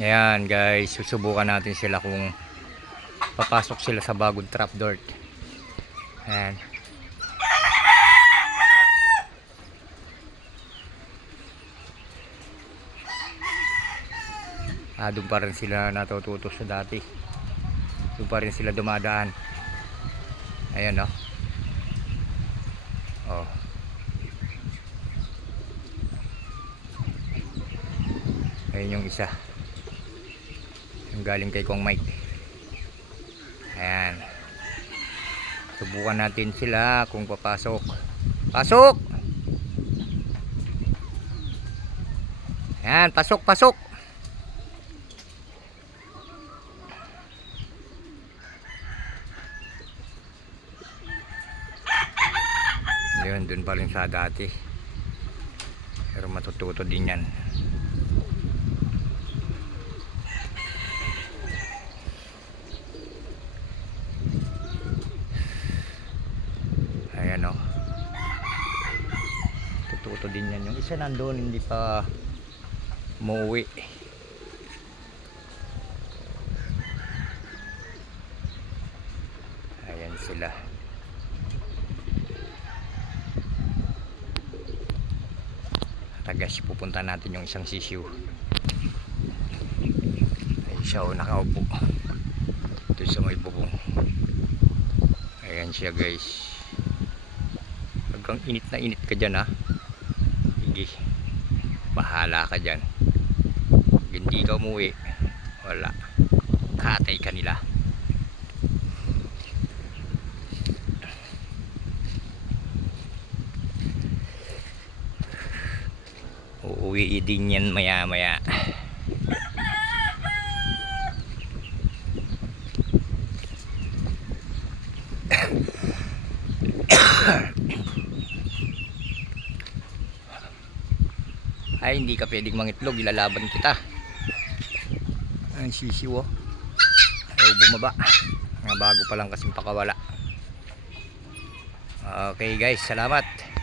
Ayan guys, susubukan natin sila kung papasok sila sa bagong trapdoor. Ayan. Doon pa rin sila natututo sa dati. Doon pa rin sila dumadaan. Ayan, oh. Oh. Ayan yung isa. Yung galing kay Kong Mike. Ayan. Subukan natin sila kung papasok. Pasok! Ayan, pasok, pasok! Yun, dun pa rin sa dati. Pero matututo din yan. Ayan, o. Tututo din yan. Yung isa nandun, hindi pa umuwi. Ayan sila. Tagas, pupunta natin yung isang sisiw. Ay siya, o, nakaupo ito sa may bubong. Ayan siya guys. Hanggang init na init ka dyan, ha. Sige, bahala ka dyan. Hindi ka umuwi, wala, katay ka nila. Uuwi din yan maya maya. Ay, hindi ka pwedeng mangitlog, ilalaban kita. Ang sisiw, oh. Ayaw bumaba. Nga bago pa lang kasing pakawala. Okay guys, salamat.